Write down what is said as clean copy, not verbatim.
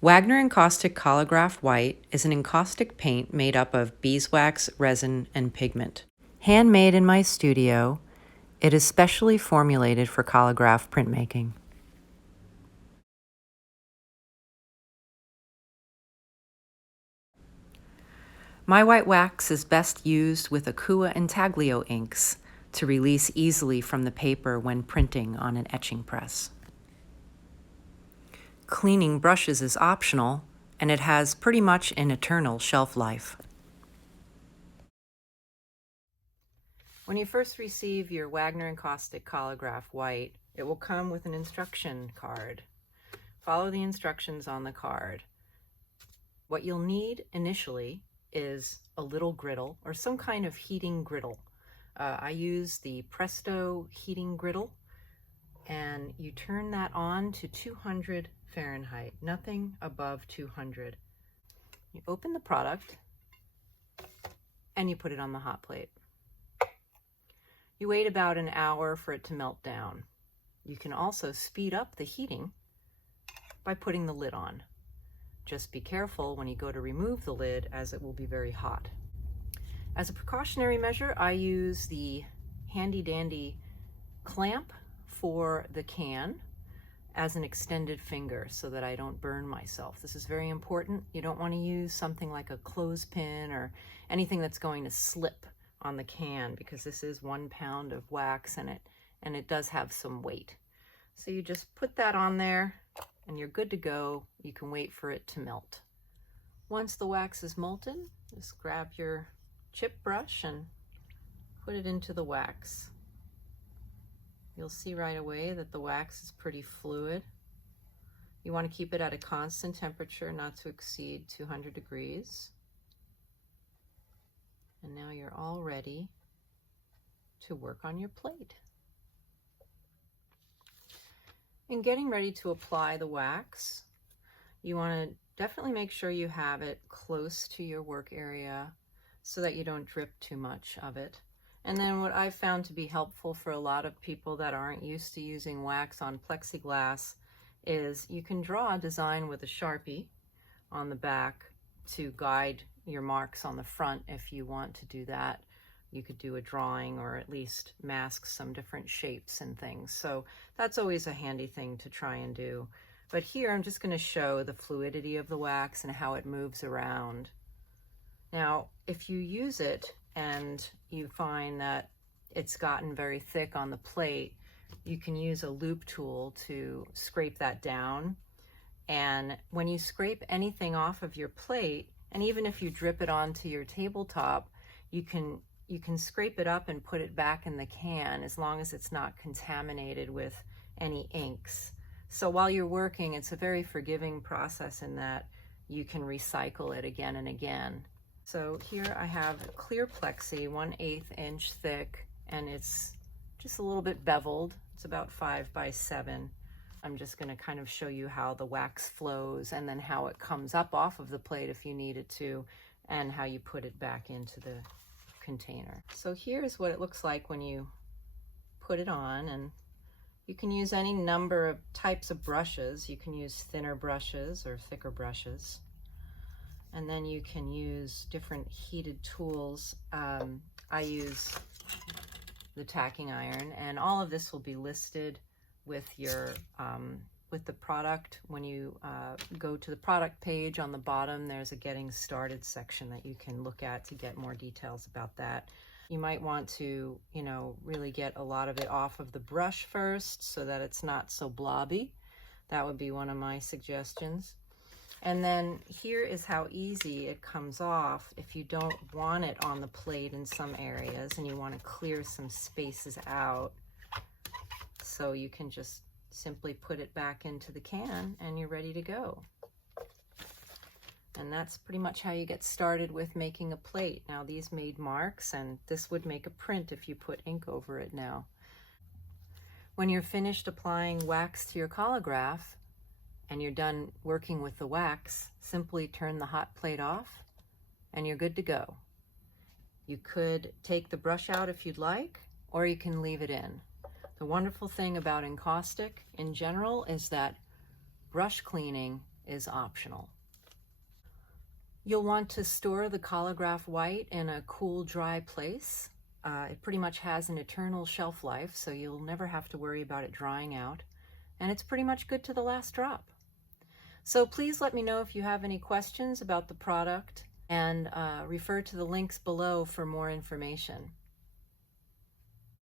Wagner Encaustic Collagraph White is an encaustic paint made up of beeswax, resin, and pigment. Handmade in my studio, it is specially formulated for Collagraph printmaking. My white wax is best used with Akua Intaglio inks to release easily from the paper when printing on an etching press. Cleaning brushes is optional, and it has pretty much an eternal shelf life. When you first receive your Wagner Encaustic Collagraph White, it will come with an instruction card. Follow the instructions on the card. What you'll need initially is a little griddle or some kind of heating griddle. I use the Presto heating griddle, and you turn that on to 200 Fahrenheit, nothing above 200. You open the product and you put it on the hot plate. You wait about an hour for it to melt down. You can also speed up the heating by putting the lid on. Just be careful when you go to remove the lid, as it will be very hot. As a precautionary measure, I use the handy dandy clamp for the can as an extended finger so that I don't burn myself. This is very important. You don't want to use something like a clothespin or anything that's going to slip on the can, because this is 1 pound of wax and it does have some weight. So you just put that on there and you're good to go. You can wait for it to melt. Once the wax is molten, just grab your chip brush and put it into the wax. You'll see right away that the wax is pretty fluid. You want to keep it at a constant temperature, not to exceed 200 degrees. And now you're all ready to work on your plate. In getting ready to apply the wax, you want to definitely make sure you have it close to your work area so that you don't drip too much of it. And then what I've found to be helpful for a lot of people that aren't used to using wax on plexiglass is you can draw a design with a Sharpie on the back to guide your marks on the front. If you want to do that, you could do a drawing or at least mask some different shapes and things. So that's always a handy thing to try and do. But here I'm just going to show the fluidity of the wax and how it moves around. Now, if you use it and you find that it's gotten very thick on the plate, you can use a loop tool to scrape that down. And when you scrape anything off of your plate, and even if you drip it onto your tabletop, you can scrape it up and put it back in the can as long as it's not contaminated with any inks. So while you're working, it's a very forgiving process in that you can recycle it again and again. So here I have clear plexi, 1/8 inch thick, and it's just a little bit beveled. It's about 5 by 7. I'm just going to kind of show you how the wax flows and then how it comes up off of the plate if you need it to, and how you put it back into the container. So here's what it looks like when you put it on, and you can use any number of types of brushes. You can use thinner brushes or thicker brushes, and then you can use different heated tools. I use the tacking iron, and all of this will be listed with your with the product. When you go to the product page on the bottom, there's a getting started section that you can look at to get more details about that. You might want to, really get a lot of it off of the brush first so that it's not so blobby. That would be one of my suggestions. And then here is how easy it comes off if you don't want it on the plate in some areas and you want to clear some spaces out. So you can just simply put it back into the can and you're ready to go. And that's pretty much how you get started with making a plate. Now these made marks, and this would make a print if you put ink over it now. When you're finished applying wax to your Collagraph and you're done working with the wax, simply turn the hot plate off and you're good to go. You could take the brush out if you'd like, or you can leave it in. The wonderful thing about encaustic in general is that brush cleaning is optional. You'll want to store the Collagraph white in a cool, dry place. It pretty much has an eternal shelf life, so you'll never have to worry about it drying out. And it's pretty much good to the last drop. So please let me know if you have any questions about the product, and refer to the links below for more information.